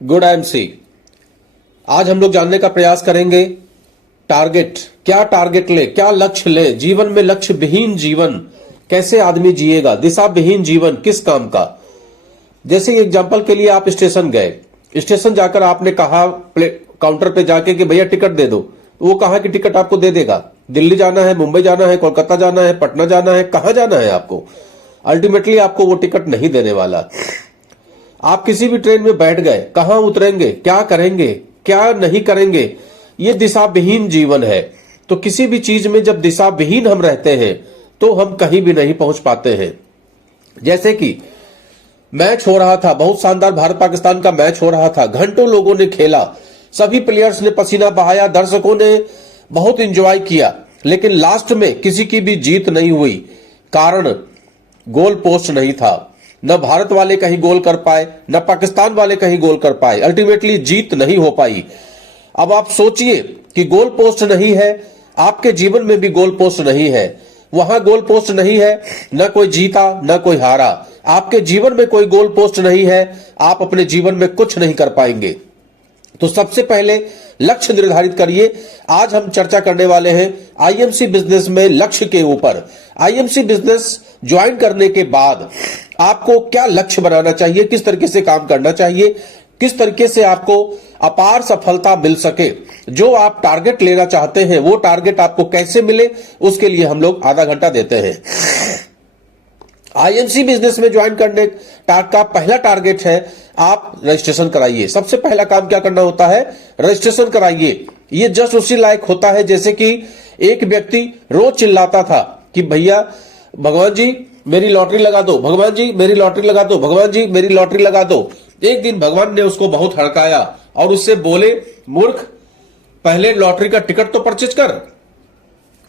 Good MC. आज हम लोग जानने का प्रयास करेंगे टारगेट, क्या टारगेट ले, क्या लक्ष्य ले, जीवन में लक्ष्य विहीन जीवन कैसे आदमी जिएगा, दिशा विहीन जीवन किस काम का। जैसे एग्जांपल के लिए आप स्टेशन गए, स्टेशन जाकर आपने कहा काउंटर पे जाके कि भैया टिकट दे दो, वो कहा कि टिकट आपको दे देगा। दिल्ली जाना है, मुंबई जाना है, कोलकाता जाना है, पटना जाना है, कहां जाना है आपको, अल्टीमेटली आपको वो टिकट नहीं देने वाला। आप किसी भी ट्रेन में बैठ गए, कहां उतरेंगे, क्या करेंगे, क्या नहीं करेंगे, ये दिशा विहीन जीवन है। तो किसी भी चीज में जब दिशा विहीन हम रहते हैं तो हम कहीं भी नहीं पहुंच पाते हैं। जैसे कि मैच हो रहा था, बहुत शानदार भारत पाकिस्तान का मैच हो रहा था, घंटों लोगों ने खेला, सभी प्लेयर्स ने पसीना बहाया, दर्शकों ने बहुत एंजॉय किया, लेकिन लास्ट में किसी की भी जीत नहीं हुई। कारण गोल पोस्ट नहीं था। न भारत वाले कहीं गोल कर पाए, न पाकिस्तान वाले कहीं गोल कर पाए, अल्टीमेटली जीत नहीं हो पाई। अब आप सोचिए कि गोल पोस्ट नहीं है, आपके जीवन में भी गोल पोस्ट नहीं है, वहां गोल पोस्ट नहीं है, न कोई जीता न कोई हारा, आपके जीवन में कोई गोल पोस्ट नहीं है, आप अपने जीवन में कुछ नहीं कर पाएंगे। तो सबसे पहले लक्ष्य निर्धारित करिए। आज हम चर्चा करने वाले हैं आईएमसी बिजनेस में लक्ष्य के ऊपर। आईएमसी बिजनेस ज्वाइन करने के बाद आपको क्या लक्ष्य बनाना चाहिए, किस तरीके से काम करना चाहिए, किस तरीके से आपको अपार सफलता मिल सके, जो आप टारगेट लेना चाहते हैं वो टारगेट आपको कैसे मिले, उसके लिए हम लोग आधा घंटा देते हैं। आईएमसी बिजनेस में ज्वाइन करने का पहला टारगेट है आप रजिस्ट्रेशन कराइए। सबसे पहला काम क्या करना होता है, रजिस्ट्रेशन कराइए। ये जस्ट उसी लायक होता है जैसे कि एक व्यक्ति रोज चिल्लाता था कि भैया भगवान जी मेरी लॉटरी लगा दो, भगवान जी मेरी लॉटरी लगा दो, भगवान जी मेरी लॉटरी लगा दो। एक दिन भगवान ने उसको बहुत हड़काया और उससे बोले, मूर्ख, पहले लॉटरी का टिकट तो परचेज कर,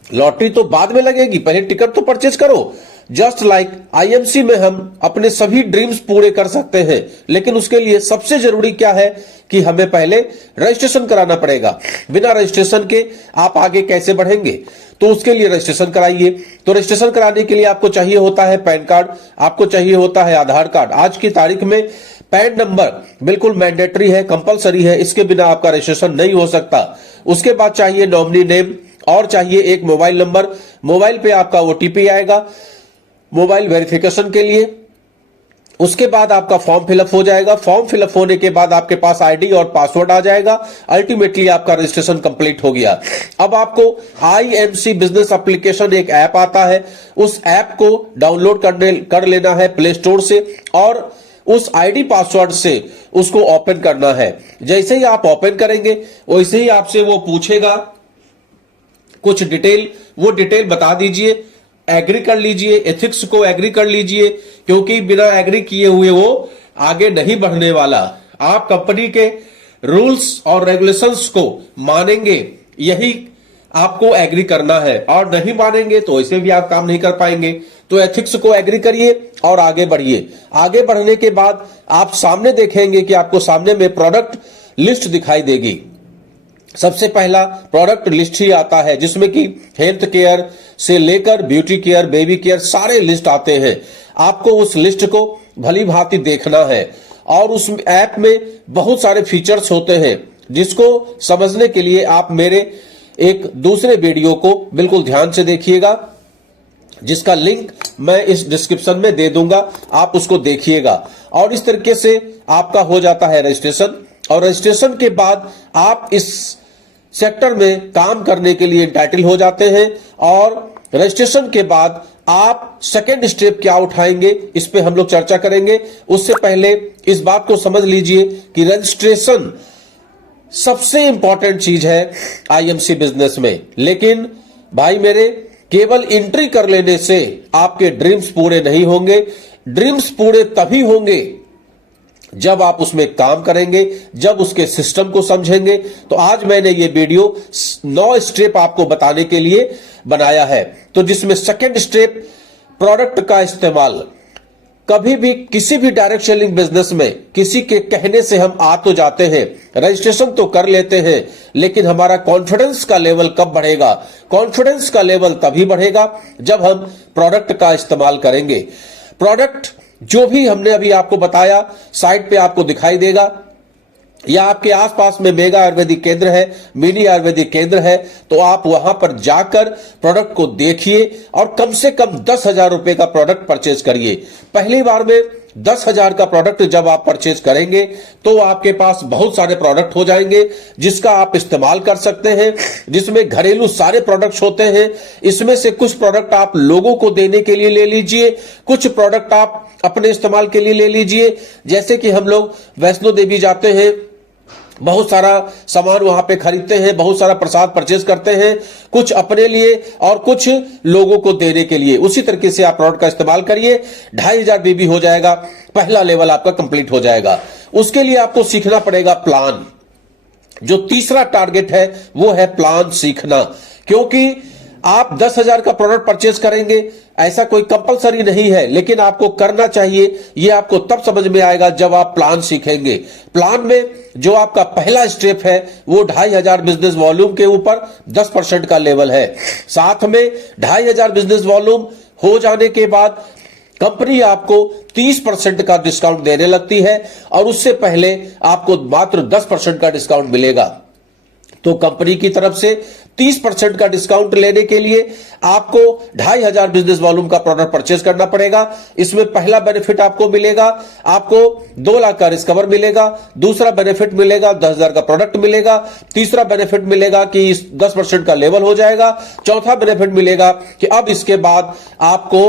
लॉटरी तो बाद में लगेगी, पहले टिकट तो परचेज करो। जस्ट लाइक आईएमसी में हम अपने सभी ड्रीम्स पूरे कर सकते हैं, लेकिन उसके लिए सबसे जरूरी क्या है कि हमें पहले रजिस्ट्रेशन कराना पड़ेगा। बिना रजिस्ट्रेशन के आप आगे कैसे बढ़ेंगे, तो उसके लिए रजिस्ट्रेशन कराइए। तो रजिस्ट्रेशन कराने के लिए आपको चाहिए होता है पैन कार्ड, आपको चाहिए होता है आधार कार्ड। आज की तारीख में पैन नंबर बिल्कुल मैंडेटरी है, कंपलसरी है, इसके बिना आपका रजिस्ट्रेशन नहीं हो सकता। उसके बाद चाहिए नॉमिनी नेम और चाहिए एक मोबाइल नंबर। मोबाइल पे आपका ओटीपी आएगा मोबाइल वेरिफिकेशन के लिए। उसके बाद आपका फॉर्म फिलअप हो जाएगा। फॉर्म फिलअप होने के बाद आपके पास आईडी और पासवर्ड आ जाएगा। अल्टीमेटली आपका रजिस्ट्रेशन कंप्लीट हो गया। अब आपको आईएमसी बिजनेस एप्लीकेशन एक ऐप आता है, उस ऐप को डाउनलोड कर लेना है प्ले स्टोर से और उस आईडी पासवर्ड से उसको ओपन करना है। जैसे ही आप ओपन करेंगे वैसे ही आपसे वो पूछेगा कुछ डिटेल, वो डिटेल बता दीजिए, एग्री कर लीजिए, एथिक्स को एग्री कर लीजिए, क्योंकि बिना एग्री किए हुए वो आगे नहीं बढ़ने वाला। आप कंपनी के रूल्स और रेगुलेशंस को मानेंगे, यही आपको एग्री करना है, और नहीं मानेंगे तो ऐसे भी आप काम नहीं कर पाएंगे। तो एथिक्स को एग्री करिए और आगे बढ़िए। आगे बढ़ने के बाद आप सामने देखेंगे कि आपको सामने में प्रोडक्ट लिस्ट दिखाई देगी। सबसे पहला प्रोडक्ट लिस्ट ही आता है, जिसमें कि हेल्थ केयर से लेकर ब्यूटी केयर, बेबी केयर सारे लिस्ट आते हैं। आपको उस लिस्ट को भली भांति देखना है और उस ऐप में बहुत सारे फीचर्स होते हैं, जिसको समझने के लिए आप मेरे एक दूसरे वीडियो को बिल्कुल ध्यान से देखिएगा, जिसका लिंक मैं इस डिस्क्रिप्शन में दे दूंगा, आप उसको देखिएगा। और इस तरीके से आपका हो जाता है रजिस्ट्रेशन, और रजिस्ट्रेशन के बाद आप इस सेक्टर में काम करने के लिए एंटाइटल हो जाते हैं। और रजिस्ट्रेशन के बाद आप सेकेंड स्टेप क्या उठाएंगे, इस पे हम लोग चर्चा करेंगे। उससे पहले इस बात को समझ लीजिए कि रजिस्ट्रेशन सबसे इंपॉर्टेंट चीज है आईएमसी बिजनेस में। लेकिन भाई मेरे, केवल एंट्री कर लेने से आपके ड्रीम्स पूरे नहीं होंगे। ड्रीम्स पूरे तभी होंगे जब आप उसमें काम करेंगे, जब उसके सिस्टम को समझेंगे। तो आज मैंने ये वीडियो 9 स्टेप आपको बताने के लिए बनाया है। तो जिसमें सेकंड स्टेप, प्रोडक्ट का इस्तेमाल। कभी भी किसी भी डायरेक्ट सेलिंग बिजनेस में किसी के कहने से हम आ तो जाते हैं, रजिस्ट्रेशन तो कर लेते हैं, लेकिन हमारा कॉन्फिडेंस का लेवल कब बढ़ेगा? कॉन्फिडेंस का लेवल तभी बढ़ेगा जब हम प्रोडक्ट का इस्तेमाल करेंगे। प्रोडक्ट जो भी हमने अभी आपको बताया साइट पे आपको दिखाई देगा, या आपके आसपास में मेगा आयुर्वेदिक केंद्र है, मिनी आयुर्वेदिक केंद्र है, तो आप वहां पर जाकर प्रोडक्ट को देखिए और कम से कम 10,000 रुपए का प्रोडक्ट परचेज करिए। पहली बार में 10,000 का प्रोडक्ट जब आप परचेज करेंगे तो आपके पास बहुत सारे प्रोडक्ट हो जाएंगे जिसका आप इस्तेमाल कर सकते हैं, जिसमें घरेलू सारे प्रोडक्ट्स होते हैं। इसमें से कुछ प्रोडक्ट आप लोगों को देने के लिए ले लीजिए, कुछ प्रोडक्ट आप अपने इस्तेमाल के लिए ले लीजिए। जैसे कि हम लोग वैष्णो देवी जाते हैं, बहुत सारा सामान वहां पे खरीदते हैं, बहुत सारा प्रसाद परचेज करते हैं, कुछ अपने लिए और कुछ लोगों को देने के लिए। उसी तरीके से आप प्रोडक्ट का इस्तेमाल करिए, 2,500 बीबी हो जाएगा, पहला लेवल आपका कंप्लीट हो जाएगा। उसके लिए आपको सीखना पड़ेगा प्लान। जो तीसरा टारगेट है वो है प्लान सीखना, क्योंकि आप 10,000 का प्रोडक्ट परचेज करेंगे ऐसा कोई कंपलसरी नहीं है, लेकिन आपको करना चाहिए। ये आपको तब समझ में आएगा जब आप प्लान सीखेंगे। प्लान में जो आपका पहला स्टेप है वो 2,500 बिजनेस वॉल्यूम के ऊपर 10% का लेवल है। साथ में 2,500 बिजनेस वॉल्यूम हो जाने के बाद कंपनी आपको 30% का डिस्काउंट देने लगती है और उससे पहले आपको मात्र 10% का डिस्काउंट मिलेगा। तो कंपनी की तरफ से 30% का डिस्काउंट लेने के लिए आपको 2,500 बिजनेस वॉल्यूम का प्रोडक्ट परचेज करना पड़ेगा। इसमें पहला बेनिफिट आपको मिलेगा, आपको 2 लाख का रिस्क कवर मिलेगा। दूसरा बेनिफिट मिलेगा 10,000 का प्रोडक्ट मिलेगा। तीसरा बेनिफिट मिलेगा कि 10% का लेवल हो जाएगा। चौथा बेनिफिट मिलेगा कि अब इसके बाद आपको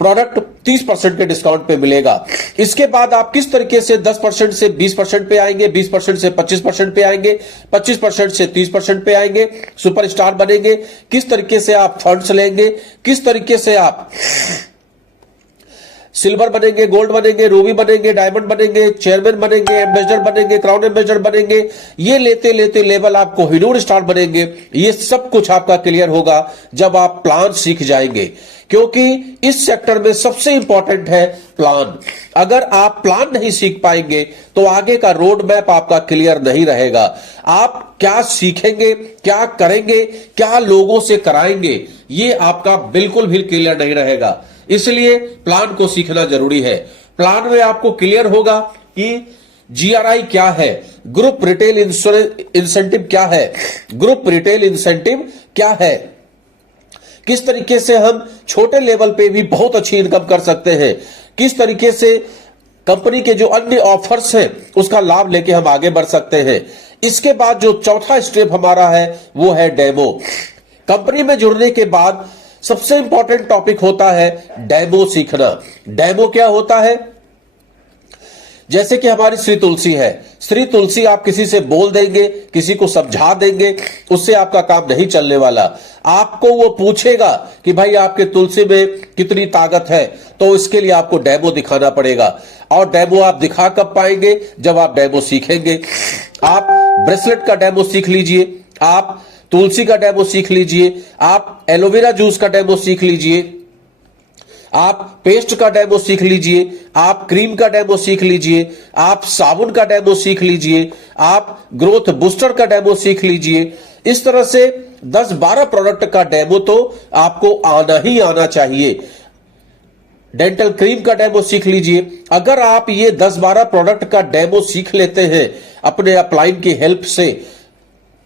प्रोडक्ट 30% के डिस्काउंट पे मिलेगा। इसके बाद आप किस तरीके से 10% से 20% पे आएंगे, 20% से 25% पे आएंगे, 25% से 30% पे आएंगे, सुपरस्टार बनेंगे, किस तरीके से आप फंड्स लेंगे, किस तरीके से आप सिल्वर बनेंगे, गोल्ड बनेंगे, रूबी बनेंगे, डायमंड बनेंगे, चेयरमैन बनेंगे, एम्बेसडर बनेंगे, क्राउन एम्बेसडर बनेंगे, ये लेते लेते लेवल आप कोहिनूर स्टार बनेंगे। ये सब कुछ आपका क्लियर होगा जब आप प्लान सीख जाएंगे, क्योंकि इस सेक्टर में सबसे इंपॉर्टेंट है प्लान। अगर आप प्लान नहीं सीख पाएंगे तो आगे का रोड मैप आपका क्लियर नहीं रहेगा। आप क्या सीखेंगे, क्या करेंगे, क्या लोगों से कराएंगे, ये आपका बिल्कुल भी क्लियर नहीं रहेगा। इसलिए प्लान को सीखना जरूरी है। प्लान में आपको क्लियर होगा कि GRI क्या है, ग्रुप रिटेल इंसेंटिव क्या है, ग्रुप रिटेल इंसेंटिव क्या है, किस तरीके से हम छोटे लेवल पे भी बहुत अच्छी इनकम कर सकते हैं, किस तरीके से कंपनी के जो अन्य ऑफर्स हैं उसका लाभ लेके हम आगे बढ़ सकते हैं। इसके बाद जो चौथा स्टेप हमारा है वो है डेमो। कंपनी में जुड़ने के बाद सबसे इंपॉर्टेंट टॉपिक होता है डेमो सीखना। डेमो क्या होता है? जैसे कि हमारी श्री तुलसी है, श्री तुलसी आप किसी से बोल देंगे, किसी को समझा देंगे, उससे आपका काम नहीं चलने वाला। आपको वो पूछेगा कि भाई आपके तुलसी में कितनी ताकत है, तो इसके लिए आपको डेमो दिखाना पड़ेगा। और डेमो आप दिखा कब पाएंगे? जब आप डेमो सीखेंगे। आप ब्रेसलेट का डेमो सीख लीजिए, आप तुलसी का डेमो सीख लीजिए, आप एलोवेरा जूस का डेमो सीख लीजिए, आप पेस्ट का डेमो सीख लीजिए, आप क्रीम का डेमो सीख लीजिए, आप साबुन का डेमो सीख लीजिए, आप ग्रोथ बूस्टर का डेमो सीख लीजिए। इस तरह से 10-12 प्रोडक्ट का डेमो तो आपको आना ही आना चाहिए। डेंटल क्रीम का डेमो सीख लीजिए। अगर आप ये 10-12 प्रोडक्ट का डेमो सीख लेते हैं अपने अपलाइन की हेल्प से,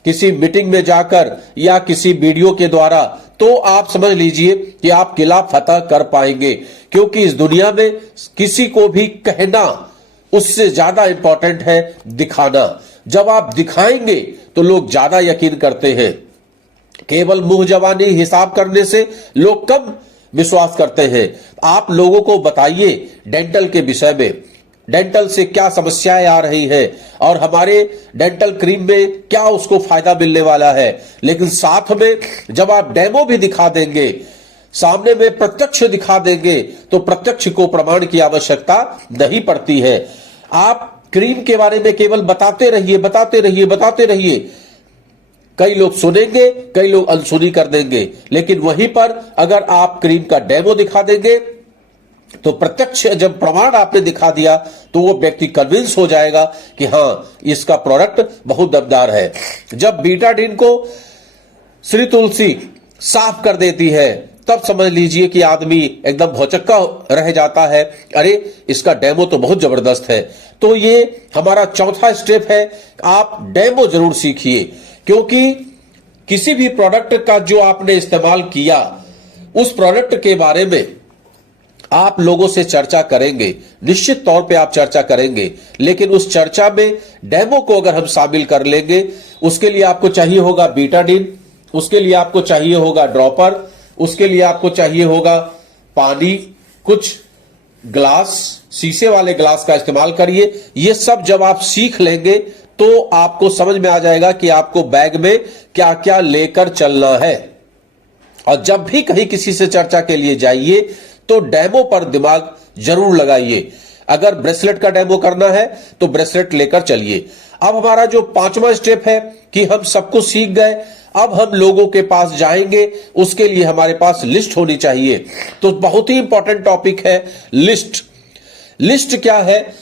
किसी मीटिंग में जाकर या किसी वीडियो के द्वारा, तो आप समझ लीजिए कि आप किला फतह कर पाएंगे। क्योंकि इस दुनिया में किसी को भी कहना उससे ज्यादा इंपॉर्टेंट है दिखाना। जब आप दिखाएंगे तो लोग ज्यादा यकीन करते हैं। केवल मुंह जबानी हिसाब करने से लोग कम विश्वास करते हैं। आप लोगों को बताइए डेंटल के विषय में, डेंटल से क्या समस्याएं आ रही है और हमारे डेंटल क्रीम में क्या उसको फायदा मिलने वाला है। लेकिन साथ में जब आप डेमो भी दिखा देंगे, सामने में प्रत्यक्ष दिखा देंगे, तो प्रत्यक्ष को प्रमाण की आवश्यकता नहीं पड़ती है। आप क्रीम के बारे में केवल बताते रहिए, बताते रहिए, बताते रहिए। कई लोग सुनेंगे, कई लोग अनसुनी कर देंगे। लेकिन वहीं पर अगर आप क्रीम का डेमो दिखा देंगे तो प्रत्यक्ष जब प्रमाण आपने दिखा दिया तो वो व्यक्ति कन्विंस हो जाएगा कि हाँ इसका प्रोडक्ट बहुत दमदार है। जब बीटाडीन को श्री तुलसी साफ कर देती है तब समझ लीजिए कि आदमी एकदम भौचक्का रह जाता है। अरे इसका डेमो तो बहुत जबरदस्त है। तो ये हमारा चौथा स्टेप है, आप डेमो जरूर सीखिए, क्योंकि किसी भी प्रोडक्ट का जो आपने इस्तेमाल किया उस प्रोडक्ट के बारे में आप लोगों से चर्चा करेंगे, निश्चित तौर पे आप चर्चा करेंगे, लेकिन उस चर्चा में डेमो को अगर हम शामिल कर लेंगे, उसके लिए आपको चाहिए होगा बीटाडीन, उसके लिए आपको चाहिए होगा ड्रॉपर, उसके लिए आपको चाहिए होगा पानी, कुछ ग्लास, शीशे वाले ग्लास का इस्तेमाल करिए। ये सब जब आप सीख लेंगे तो आपको समझ में आ जाएगा कि आपको बैग में क्या क्या लेकर चलना है। और जब भी कहीं किसी से चर्चा के लिए जाइए तो डेमो पर दिमाग जरूर लगाइए। अगर ब्रेसलेट का डेमो करना है तो ब्रेसलेट लेकर चलिए। अब हमारा जो पांचवा स्टेप है कि हम सब कुछ सीख गए, अब हम लोगों के पास जाएंगे, उसके लिए हमारे पास लिस्ट होनी चाहिए। तो बहुत ही इंपॉर्टेंट टॉपिक है लिस्ट। लिस्ट क्या है?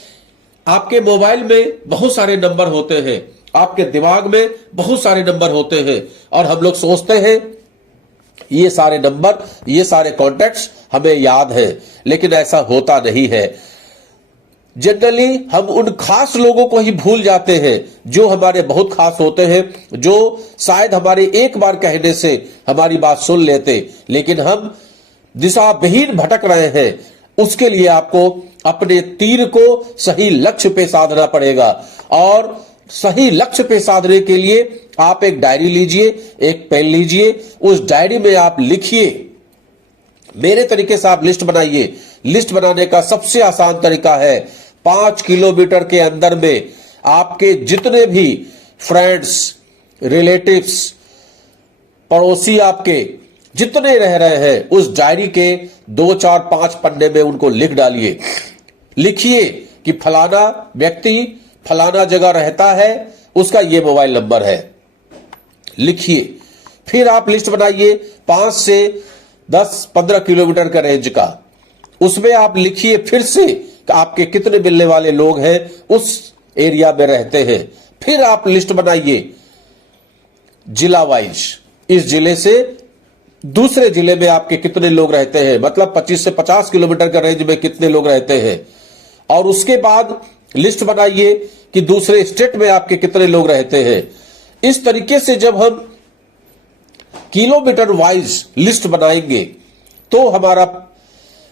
आपके मोबाइल में बहुत सारे नंबर होते हैं, आपके दिमाग में बहुत सारे नंबर होते हैं, और हम लोग सोचते हैं ये सारे नंबर, ये सारे कॉन्टैक्ट्स हमें याद है, लेकिन ऐसा होता नहीं है। जनरली हम उन खास लोगों को ही भूल जाते हैं जो हमारे बहुत खास होते हैं, जो शायद हमारे एक बार कहने से हमारी बात सुन लेते, लेकिन हम दिशा विहीन भटक रहे हैं। उसके लिए आपको अपने तीर को सही लक्ष्य पे साधना पड़ेगा, और सही लक्ष्य पे साधने के लिए आप एक डायरी लीजिए, एक पेन लीजिए, उस डायरी में आप लिखिए। मेरे तरीके से आप लिस्ट बनाइए। लिस्ट बनाने का सबसे आसान तरीका है 5 किलोमीटर के अंदर में आपके जितने भी फ्रेंड्स, रिलेटिव्स, पड़ोसी आपके जितने रह रहे हैं, उस डायरी के 2, 4, 5 पन्ने में उनको लिख डालिए। लिखिए कि फलाना व्यक्ति फलाना जगह रहता है, उसका ये मोबाइल नंबर है। लिखिए। फिर आप लिस्ट बनाइए 5 से 10, 15 किलोमीटर का रेंज का। उसमें आप लिखिए फिर से कि आपके कितने मिलने वाले लोग हैं, उस एरिया में रहते हैं। फिर आप लिस्ट बनाइए जिला वाइज, इस जिले से दूसरे जिले में आपके कितने लोग रहते हैं, मतलब 25 से 50 किलोमीटर का रेंज में कितने लोग रहते हैं। और उसके बाद लिस्ट बनाइए कि दूसरे स्टेट में आपके कितने लोग रहते हैं। इस तरीके से जब हम किलोमीटर वाइज लिस्ट बनाएंगे तो हमारा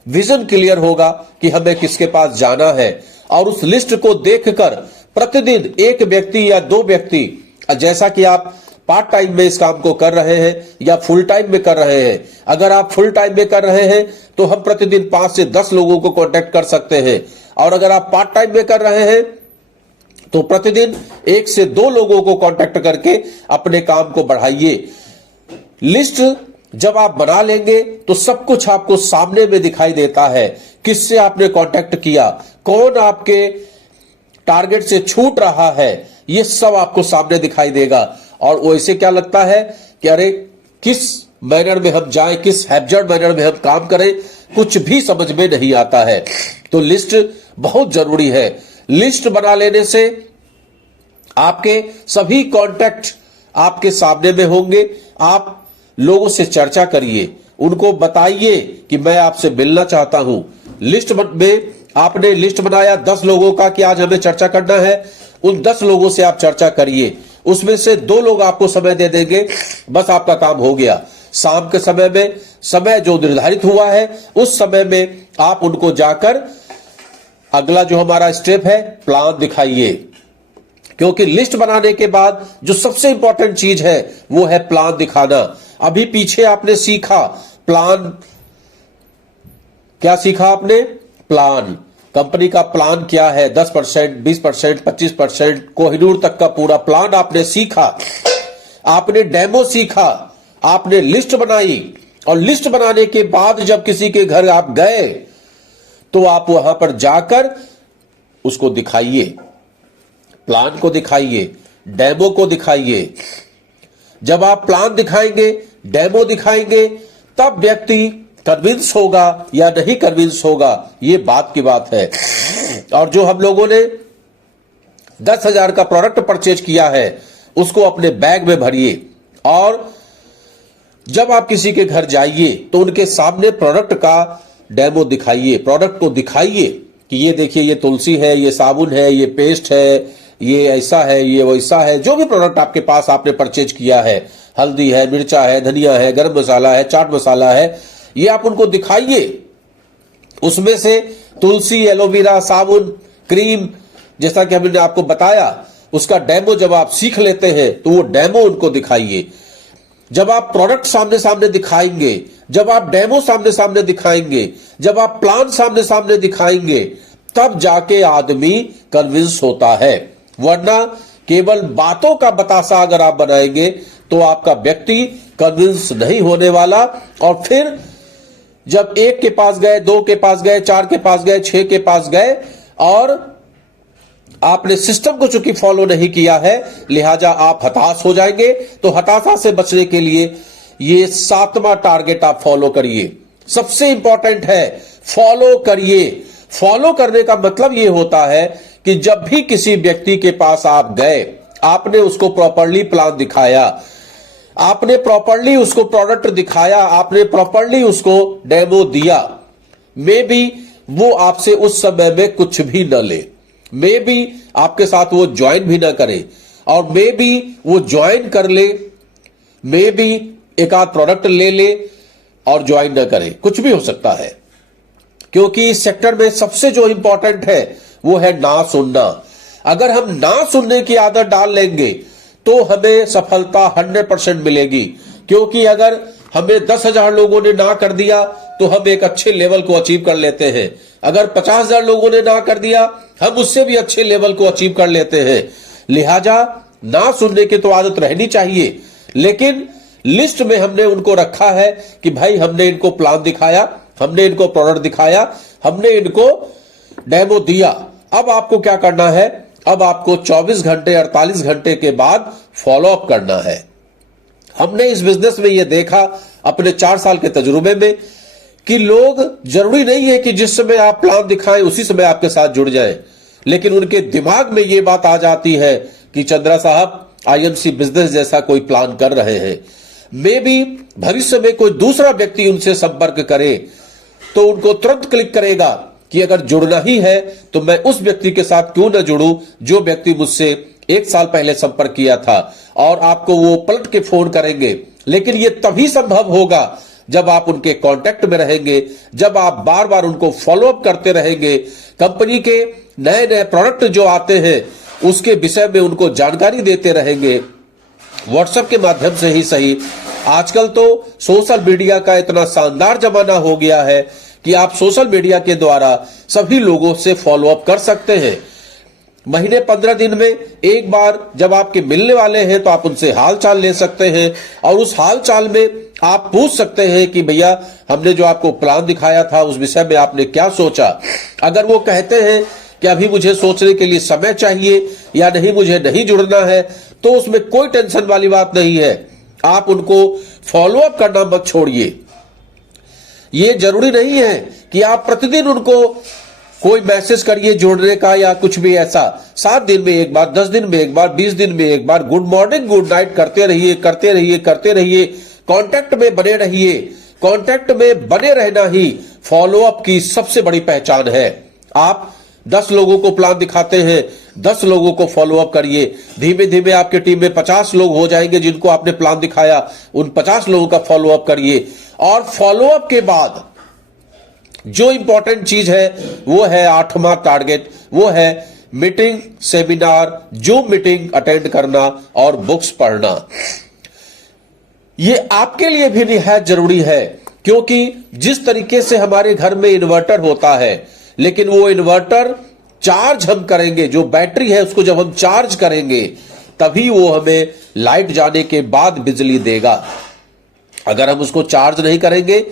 विजन क्लियर होगा कि हमें किसके पास जाना है। और उस लिस्ट को देखकर प्रतिदिन एक व्यक्ति या 2 व्यक्ति, जैसा कि आप पार्ट टाइम में इस काम को कर रहे हैं या फुल टाइम में कर रहे हैं, अगर आप फुल टाइम में कर रहे हैं तो हम प्रतिदिन 5 से 10 लोगों को कांटेक्ट कर सकते हैं, और अगर आप पार्ट टाइम में कर रहे हैं तो प्रतिदिन 1 से 2 लोगों को कांटेक्ट करके अपने काम को बढ़ाइए। लिस्ट जब आप बना लेंगे तो सब कुछ आपको सामने में दिखाई देता है, किससे आपने कांटेक्ट किया, कौन आपके टारगेट से छूट रहा है, ये सब आपको सामने दिखाई देगा। और वैसे क्या लगता है कि अरे किस मैनर में हम जाएं, किस हैब्जर्ड मैनर में हम काम करें, कुछ भी समझ में नहीं आता है। तो लिस्ट बहुत जरूरी है। लिस्ट बना लेने से आपके सभी कॉन्टैक्ट आपके सामने में होंगे। आप लोगों से चर्चा करिए, उनको बताइए कि मैं आपसे मिलना चाहता हूं। लिस्ट में आपने लिस्ट बनाया 10 लोगों का कि आज हमें चर्चा करना है, उन 10 लोगों से आप चर्चा करिए। उसमें से 2 लोग आपको समय दे देंगे, बस आपका काम हो गया। शाम के समय में, समय जो निर्धारित हुआ है उस समय में आप उनको जाकर अगला जो हमारा स्टेप है प्लान दिखाइए। क्योंकि लिस्ट बनाने के बाद जो सबसे इंपॉर्टेंट चीज है वो है प्लान दिखाना। अभी पीछे आपने सीखा प्लान, क्या सीखा आपने? प्लान। कंपनी का प्लान क्या है, 10%, 20%, 25%, कोहिनूर तक का पूरा प्लान आपने सीखा। आपने डेमो सीखा, आपने लिस्ट बनाई, और लिस्ट बनाने के बाद जब किसी के घर आप गए तो आप वहां पर जाकर उसको दिखाइए, प्लान को दिखाइए, डेमो को दिखाइए। जब आप प्लान दिखाएंगे, डेमो दिखाएंगे, तब व्यक्ति कन्विंस होगा या नहीं कन्विंस होगा, ये बात की बात है। और जो हम लोगों ने 10,000 का प्रोडक्ट परचेज किया है उसको अपने बैग में भरिए, और जब आप किसी के घर जाइए तो उनके सामने प्रोडक्ट का डेमो दिखाइए, प्रोडक्ट को दिखाइए, कि ये देखिए, ये तुलसी है, ये साबुन है, ये पेस्ट है, ये ऐसा है, ये वैसा है। जो भी प्रोडक्ट आपके पास आपने परचेज किया है, हल्दी है, मिर्चा है, धनिया है, गरम मसाला है, चाट मसाला है, ये आप उनको दिखाइए। उसमें से तुलसी, एलोवेरा, साबुन, क्रीम, जैसा कि हमने आपको बताया, उसका डेमो जब आप सीख लेते हैं तो वो डेमो उनको दिखाइए। जब आप प्रोडक्ट सामने सामने दिखाएंगे, जब आप डेमो सामने सामने दिखाएंगे, जब आप प्लान सामने सामने दिखाएंगे, तब जाके आदमी कन्विंस होता है। वरना केवल बातों का बतासा अगर आप बनाएंगे तो आपका व्यक्ति कन्विंस नहीं होने वाला। और फिर जब 1 के पास गए, 2 के पास गए, 4 के पास गए, 6 के पास गए और आपने सिस्टम को चूंकि फॉलो नहीं किया है, लिहाजा आप हताश हो जाएंगे। तो हताशा से बचने के लिए ये 7वां टारगेट आप फॉलो करिए। सबसे इंपॉर्टेंट है, फॉलो करिए। फॉलो करने का मतलब ये होता है कि जब भी किसी व्यक्ति के पास आप गए, आपने उसको प्रॉपर्ली प्लान दिखाया, आपने प्रॉपर्ली उसको प्रोडक्ट दिखाया, आपने प्रॉपर्ली उसको डेमो दिया, मे बी वो आपसे उस समय में कुछ भी न ले, मे बी आपके साथ वो ज्वाइन भी ना करे, और मे बी वो ज्वाइन कर ले, मे बी एक आध प्रोडक्ट ले ले और ज्वाइन ना करे, कुछ भी हो सकता है। क्योंकि इस सेक्टर में सबसे जो इंपॉर्टेंट है वो है ना सुनना। अगर हम ना सुनने की आदत डाल लेंगे तो हमें सफलता 100% मिलेगी। क्योंकि अगर हमें 10,000 लोगों ने ना कर दिया तो हम एक अच्छे लेवल को अचीव कर लेते हैं। अगर 50,000 लोगों ने ना कर दिया, हम उससे भी अच्छे लेवल को अचीव कर लेते हैं। लिहाजा ना सुनने की तो आदत रहनी चाहिए, लेकिन लिस्ट में हमने उनको रखा है कि भाई हमने इनको प्लान दिखाया, हमने इनको प्रोडक्ट दिखाया, हमने इनको डेमो दिया। अब आपको क्या करना है? अब आपको 24 घंटे 48 घंटे के बाद फॉलो अप करना है। हमने इस बिजनेस में यह देखा अपने 4 साल के तजुर्बे में कि लोग, जरूरी नहीं है कि जिस समय आप प्लान दिखाएं उसी समय आपके साथ जुड़ जाएं, लेकिन उनके दिमाग में यह बात आ जाती है कि चंद्रा साहब आईएमसी बिजनेस जैसा कोई प्लान कर रहे हैं। मे बी भविष्य में कोई दूसरा व्यक्ति उनसे संपर्क करे तो उनको तुरंत क्लिक करेगा कि अगर जुड़ना ही है तो मैं उस व्यक्ति के साथ क्यों न जुड़ूं जो व्यक्ति मुझसे 1 साल पहले संपर्क किया था। और आपको वो पलट के फोन करेंगे, लेकिन ये तभी संभव होगा जब आप उनके कांटेक्ट में रहेंगे, जब आप बार बार उनको फॉलो अप करते रहेंगे, कंपनी के नए नए प्रोडक्ट जो आते हैं उसके विषय में उनको जानकारी देते रहेंगे, व्हाट्सएप के माध्यम से ही सही। आजकल तो सोशल मीडिया का इतना शानदार जमाना हो गया है कि आप सोशल मीडिया के द्वारा सभी लोगों से फॉलो अप कर सकते हैं। महीने 15 दिन में एक बार जब आपके मिलने वाले हैं तो आप उनसे हाल चाल ले सकते हैं, और उस हाल चाल में आप पूछ सकते हैं कि भैया हमने जो आपको प्लान दिखाया था उस विषय में आपने क्या सोचा। अगर वो कहते हैं कि अभी मुझे सोचने के लिए समय चाहिए या नहीं, मुझे नहीं जुड़ना है, तो उसमें कोई टेंशन वाली बात नहीं है। आप उनको फॉलो अप करना मत छोड़िए। ये जरूरी नहीं है कि आप प्रतिदिन उनको कोई मैसेज करिए जोड़ने का या कुछ भी ऐसा। 7 दिन में एक बार, 10 दिन में एक बार, 20 दिन में एक बार गुड मॉर्निंग गुड नाइट करते रहिए, करते रहिए, करते रहिए। कांटेक्ट में बने रहिए। कांटेक्ट में बने रहना ही फॉलो अप की सबसे बड़ी पहचान है। आप 10 लोगों को प्लान दिखाते हैं, 10 लोगों को फॉलो अप करिए। धीमे धीमे आपके टीम में 50 लोग हो जाएंगे जिनको आपने प्लान दिखाया, उन 50 लोगों का फॉलो अप करिए। और फॉलो अप के बाद जो इंपॉर्टेंट चीज है वो है 8वां टारगेट, वो है meeting, seminar, zoom meeting attend करना और बुक्स पढ़ना। ये आपके लिए भी निहायत जरूरी है, क्योंकि जिस तरीके से हमारे घर में इन्वर्टर होता है, लेकिन वो इन्वर्टर चार्ज हम करेंगे, जो बैटरी है उसको जब हम चार्ज करेंगे तभी वो हमें लाइट जाने के बाद बिजली देगा। अगर हम उसको चार्ज नहीं करेंगे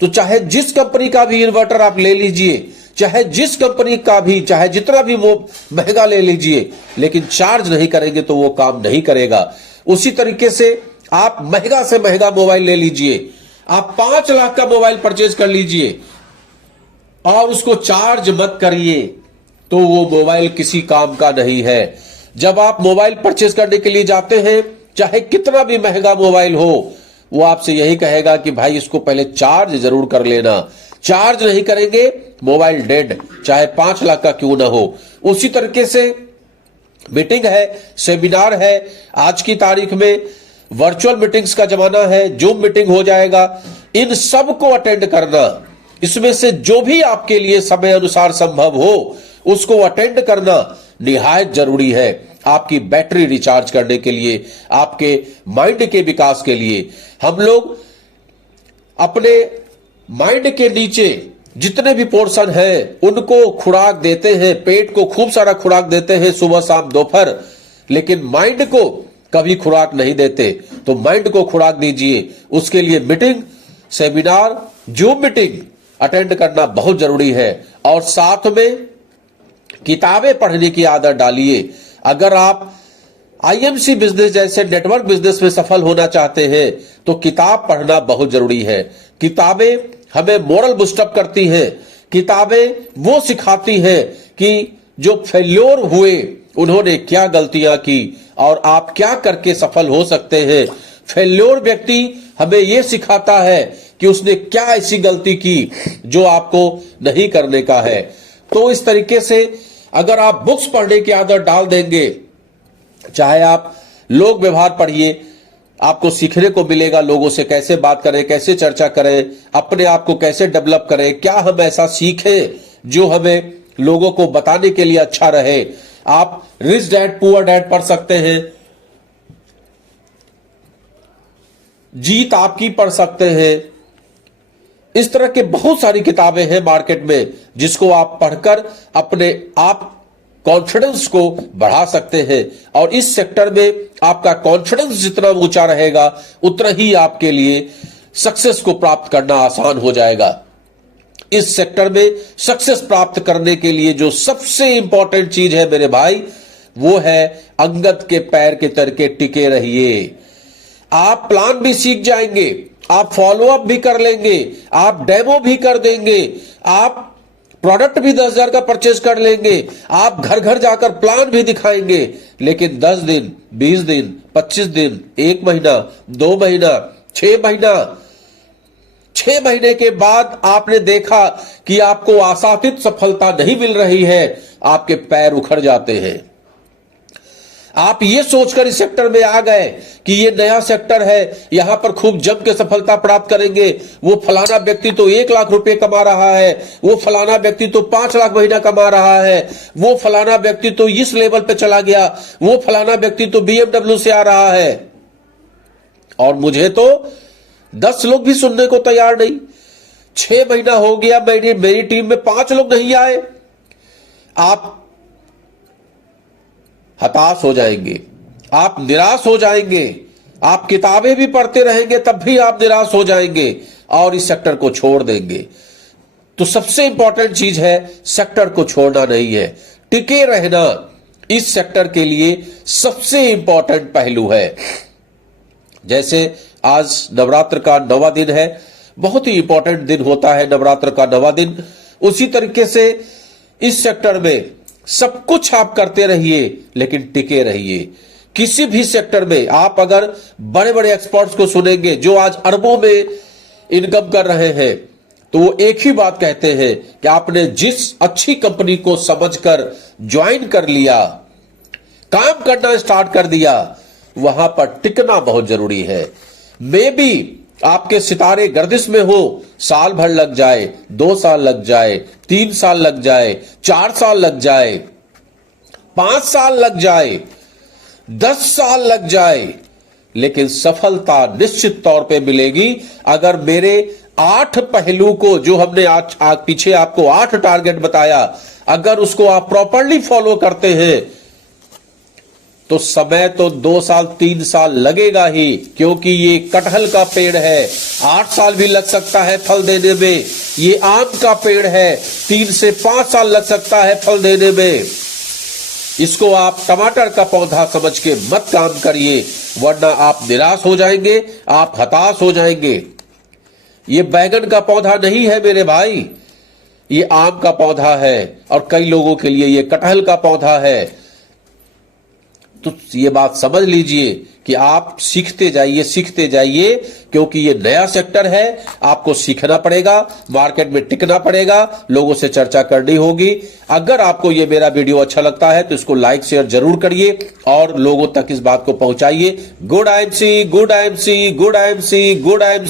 तो चाहे जिस कंपनी का भी इन्वर्टर आप ले लीजिए, चाहे जिस कंपनी का भी, चाहे जितना भी वो महंगा ले लीजिए, लेकिन चार्ज नहीं करेंगे तो वो काम नहीं करेगा। उसी तरीके से आप महंगा से महंगा मोबाइल ले लीजिए, आप 5 लाख का मोबाइल परचेज कर लीजिए और उसको चार्ज मत करिए तो वो मोबाइल किसी काम का नहीं है। जब आप मोबाइल परचेज करने के लिए जाते हैं, चाहे कितना भी महंगा मोबाइल हो, वो आपसे यही कहेगा कि भाई इसको पहले चार्ज जरूर कर लेना। चार्ज नहीं करेंगे मोबाइल डेड, चाहे 5 लाख का क्यों ना हो। उसी तरीके से मीटिंग है, सेमिनार है, आज की तारीख में वर्चुअल मीटिंग्स का जमाना है, जूम मीटिंग हो जाएगा, इन सब को अटेंड करना, इसमें से जो भी आपके लिए समय अनुसार संभव हो उसको अटेंड करना निहायत जरूरी है, आपकी बैटरी रिचार्ज करने के लिए, आपके माइंड के विकास के लिए। हम लोग अपने माइंड के नीचे जितने भी पोर्शन है उनको खुराक देते हैं, पेट को खूब सारा खुराक देते हैं सुबह शाम दोपहर, लेकिन माइंड को कभी खुराक नहीं देते। तो माइंड को खुराक दीजिए, उसके लिए meeting, seminar, zoom meeting attend करना बहुत जरूरी है। और साथ में किताबें पढ़ने की आदत डालिए। अगर आप आईएमसी बिजनेस जैसे नेटवर्क बिजनेस में सफल होना चाहते हैं तो किताब पढ़ना बहुत जरूरी है। किताबें हमें मोरल बूस्टअप करती हैं, किताबें वो सिखाती हैं कि जो फेल्योर हुए उन्होंने क्या गलतियां की और आप क्या करके सफल हो सकते हैं। फेल्योर व्यक्ति हमें यह सिखाता है कि उसने क्या ऐसी गलती की जो आपको नहीं करने का है। तो इस तरीके से अगर आप बुक्स पढ़ने की आदत डाल देंगे, चाहे आप लोक व्यवहार पढ़िए, आपको सीखने को मिलेगा लोगों से कैसे बात करें, कैसे चर्चा करें, अपने आप को कैसे डेवलप करें, क्या हम ऐसा सीखें जो हमें लोगों को बताने के लिए अच्छा रहे। आप रिच डैड पुअर डैड पढ़ सकते हैं, जीत आपकी पढ़ सकते हैं। इस तरह के बहुत सारी किताबें हैं मार्केट में जिसको आप पढ़कर अपने आप कॉन्फिडेंस को बढ़ा सकते हैं। और इस सेक्टर में आपका कॉन्फिडेंस जितना ऊंचा रहेगा उतना ही आपके लिए सक्सेस को प्राप्त करना आसान हो जाएगा। इस सेक्टर में सक्सेस प्राप्त करने के लिए जो सबसे इंपॉर्टेंट चीज है मेरे भाई, वो है अंगद के पैर के तरके टिके रहिए। आप प्लान भी सीख जाएंगे, आप फॉलो अप भी कर लेंगे, आप डेमो भी कर देंगे, आप प्रोडक्ट भी 10,000 का परचेज कर लेंगे, आप घर घर जाकर प्लान भी दिखाएंगे, लेकिन 10 दिन, 20 दिन, 25 दिन, 1 महीना, 2 महीना, 6 महीना, 6 महीने के बाद आपने देखा कि आपको आशातीत सफलता नहीं मिल रही है, आपके पैर उखड़ जाते हैं। आप ये सोचकर इस सेक्टर में आ गए कि ये नया सेक्टर है, यहां पर खूब जम के सफलता प्राप्त करेंगे, वो फलाना व्यक्ति तो 1 लाख रुपए कमा रहा है, वो फलाना व्यक्ति तो 5 लाख महीना कमा रहा है, वो फलाना व्यक्ति तो इस लेवल पे चला गया, वो फलाना व्यक्ति तो BMW से आ रहा है, और मुझे तो 10 लोग भी सुनने को तैयार नहीं। 6 महीना हो गया, मेरी टीम में 5 लोग नहीं आए। आप हताश हो जाएंगे, आप निराश हो जाएंगे, आप किताबें भी पढ़ते रहेंगे तब भी आप निराश हो जाएंगे और इस सेक्टर को छोड़ देंगे। तो सबसे इंपॉर्टेंट चीज है सेक्टर को छोड़ना नहीं है, टिके रहना इस सेक्टर के लिए सबसे इंपॉर्टेंट पहलू है। जैसे आज नवरात्र का 9वां दिन है, बहुत ही इंपॉर्टेंट दिन होता है नवरात्र का 9वां दिन। उसी तरीके से इस सेक्टर में सब कुछ आप करते रहिए लेकिन टिके रहिए। किसी भी सेक्टर में आप अगर बड़े बड़े एक्सपर्ट्स को सुनेंगे जो आज अरबों में इनकम कर रहे हैं, तो वो एक ही बात कहते हैं कि आपने जिस अच्छी कंपनी को समझकर ज्वाइन कर लिया, काम करना स्टार्ट कर दिया, वहां पर टिकना बहुत जरूरी है। मे बी आपके सितारे गर्दिश में हो, साल भर लग जाए, 2 साल लग जाए, 3 साल लग जाए, 4 साल लग जाए, 5 साल लग जाए, 10 साल लग जाए, लेकिन सफलता निश्चित तौर पे मिलेगी अगर मेरे 8 पहलू को, जो हमने आज पीछे आपको 8 टारगेट बताया, अगर उसको आप प्रॉपरली फॉलो करते हैं तो समय तो 2 साल 3 साल लगेगा ही, क्योंकि ये कटहल का पेड़ है, 8 साल भी लग सकता है फल देने में। ये आम का पेड़ है, 3 से 5 साल लग सकता है फल देने में। इसको आप टमाटर का पौधा समझ के मत काम करिए, वरना आप निराश हो जाएंगे, आप हताश हो जाएंगे। ये बैगन का पौधा नहीं है मेरे भाई, ये आम का पौधा है, और कई लोगों के लिए ये कटहल का पौधा है। तो ये बात समझ लीजिए कि आप सीखते जाइए, क्योंकि ये नया सेक्टर है, आपको सीखना पड़ेगा, मार्केट में टिकना पड़ेगा, लोगों से चर्चा करनी होगी। अगर आपको ये मेरा वीडियो अच्छा लगता है तो इसको लाइक शेयर जरूर करिए और लोगों तक इस बात को पहुंचाइए। Good IMC, good IMC, good IMC, good IMC.